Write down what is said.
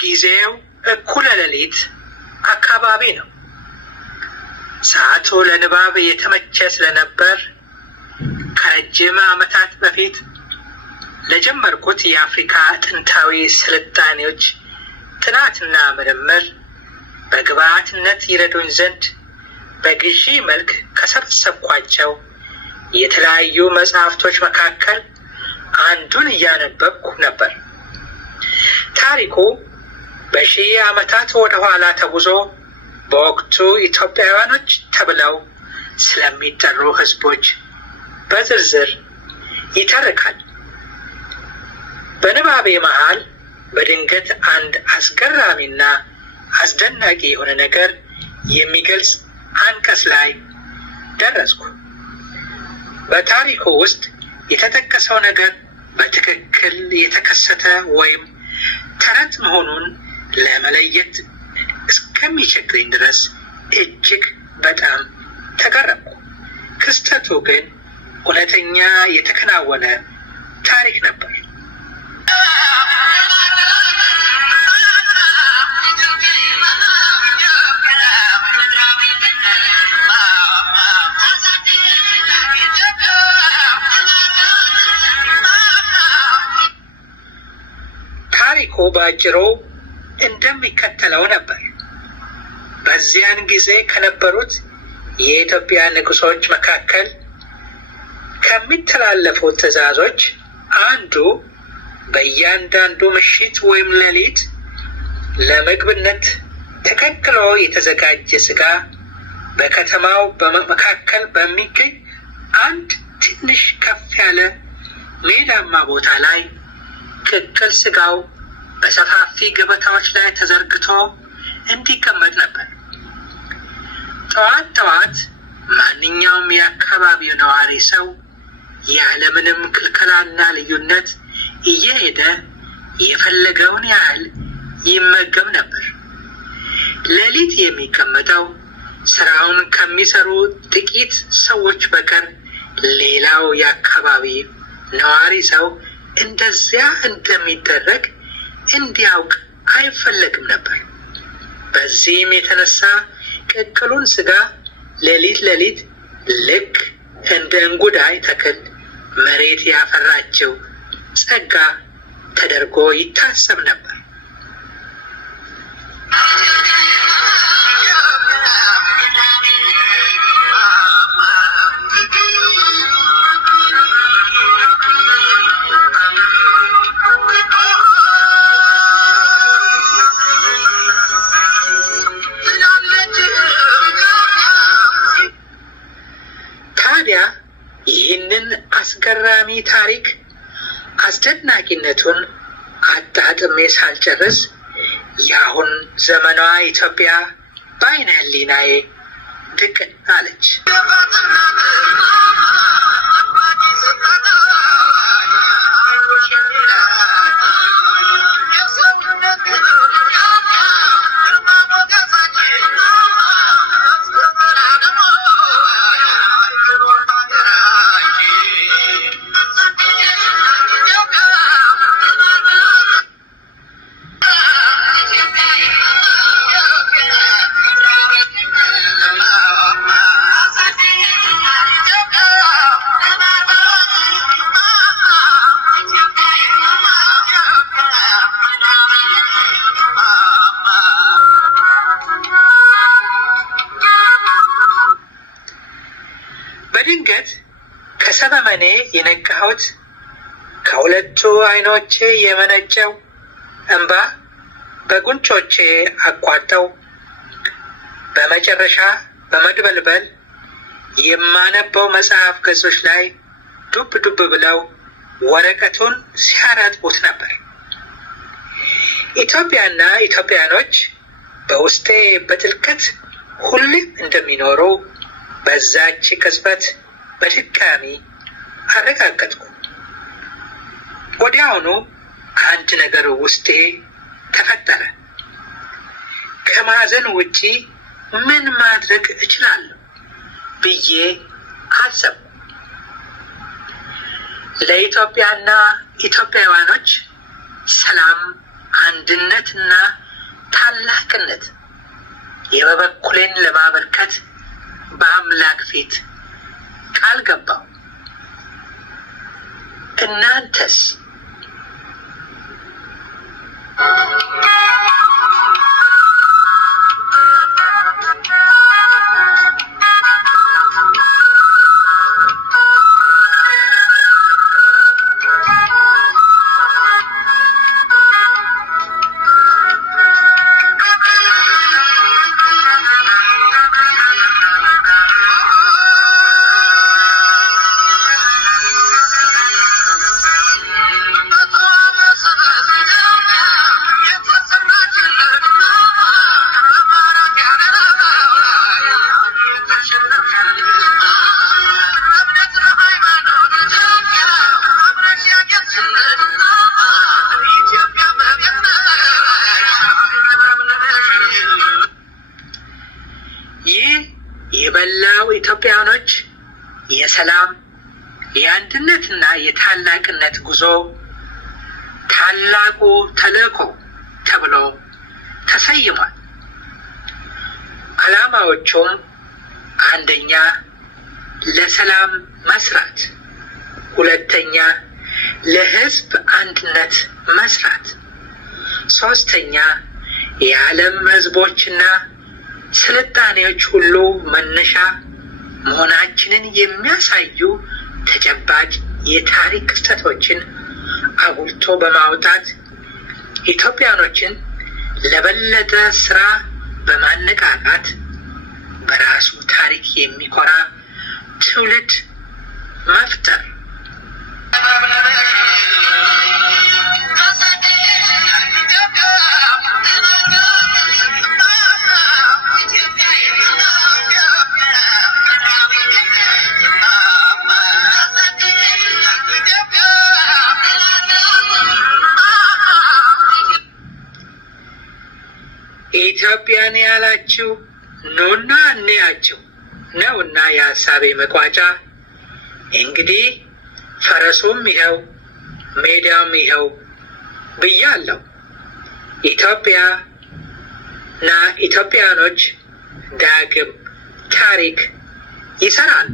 ጊዜው እኩለ ሌሊት አካባቢ ነው። ሰዓቱ ለንባብ የተመቸ ስለነበር ከረጅም ዓመታት በፊት ለጀመርኩት የአፍሪካ ጥንታዊ ስልጣኔዎች ጥናትና ምርምር በግብዓትነት ይረዱኝ ዘንድ በግዢ መልክ ከሰበሰብኳቸው የተለያዩ መጽሐፍቶች መካከል አንዱን እያነበብኩ ነበር። ታሪኩ በሺህ ዓመታት ወደ ኋላ ተጉዞ በወቅቱ ኢትዮጵያውያኖች ተብለው ስለሚጠሩ ሕዝቦች በዝርዝር ይተርካል። በንባቤ መሃል በድንገት አንድ አስገራሚና አስደናቂ የሆነ ነገር የሚገልጽ አንቀጽ ላይ ደረስኩ። በታሪኩ ውስጥ የተጠቀሰው ነገር በትክክል የተከሰተ ወይም ተረት መሆኑን ለመለየት እስከሚቸግረኝ ድረስ እጅግ በጣም ተገረምኩ። ክስተቱ ግን እውነተኛ የተከናወነ ታሪክ ነበር። ታሪኩ በአጭሩ እንደሚከተለው ነበር። በዚያን ጊዜ ከነበሩት የኢትዮጵያ ንጉሶች መካከል ከሚተላለፉት ትዕዛዞች አንዱ በእያንዳንዱ ምሽት ወይም ሌሊት ለምግብነት ተቀቅሎ የተዘጋጀ ስጋ በከተማው መካከል በሚገኝ አንድ ትንሽ ከፍ ያለ ሜዳማ ቦታ ላይ ቅቅል ስጋው በሰፋፊ ገበታዎች ላይ ተዘርግቶ እንዲቀመጥ ነበር። ጠዋት ጠዋት ማንኛውም የአካባቢው ነዋሪ ሰው ያለምንም ክልከላና ልዩነት እየሄደ የፈለገውን ያህል ይመገብ ነበር። ሌሊት የሚቀመጠው ስራውን ከሚሰሩ ጥቂት ሰዎች በቀር ሌላው የአካባቢ ነዋሪ ሰው እንደዚያ እንደሚደረግ እንዲያውቅ አይፈለግም ነበር። በዚህም የተነሳ ቅቅሉን ስጋ ሌሊት ልክ እንደ እንጉዳይ ተክል መሬት ያፈራችው ጸጋ ተደርጎ ይታሰብ ነበር። ታዲያ ይህንን አስገራሚ ታሪክ አስደናቂነቱን አጣጥሜ ሳልጨርስ የአሁን ዘመኗ ኢትዮጵያ በዓይነ ሕሊናዬ ድቅን አለች። በድንገት ከሰመመኔ የነቃሁት ከሁለቱ ዓይኖቼ የመነጨው እንባ በጉንጮቼ አቋርጠው በመጨረሻ በመድበልበል የማነበው መጽሐፍ ገጾች ላይ ዱብ ብለው ወረቀቱን ሲያራጥቡት ነበር። ኢትዮጵያና ኢትዮጵያኖች በውስጤ በጥልቀት ሁሌም እንደሚኖሩ በዛች ቅጽበት በድጋሚ አረጋገጥኩ። ወዲያውኑ አንድ ነገር ውስጤ ተፈጠረ። ከማዘን ውጪ ምን ማድረግ እችላለሁ ብዬ አሰብኩ። ለኢትዮጵያና ኢትዮጵያውያኖች ሰላም፣ አንድነትና በሐቅነት የበኩሌን ለማበርከት በአምላክ ፊት ቃል ገባው። እናንተስ? የመላው ኢትዮጵያኖች የሰላም የአንድነትና የታላቅነት ጉዞ ታላቁ ተልእኮ ተብሎ ተሰይሟል። ዓላማዎቹም አንደኛ ለሰላም መስራት፣ ሁለተኛ ለሕዝብ አንድነት መስራት፣ ሶስተኛ የዓለም ሕዝቦችና ስልጣኔዎች ሁሉ መነሻ መሆናችንን የሚያሳዩ ተጨባጭ የታሪክ ክስተቶችን አጉልቶ በማውጣት ኢትዮጵያኖችን ለበለጠ ስራ በማነቃቃት በራሱ ታሪክ የሚኮራ ትውልድ መፍጠር። ኢትዮጵያን ያላችሁ ኑና እንያችሁ ነውና የሀሳቤ መቋጫ። እንግዲህ ፈረሱም ይኸው ሜዳውም ይኸው ብያለሁ። ኢትዮጵያና ኢትዮጵያኖች ዳግም ታሪክ ይሰራል።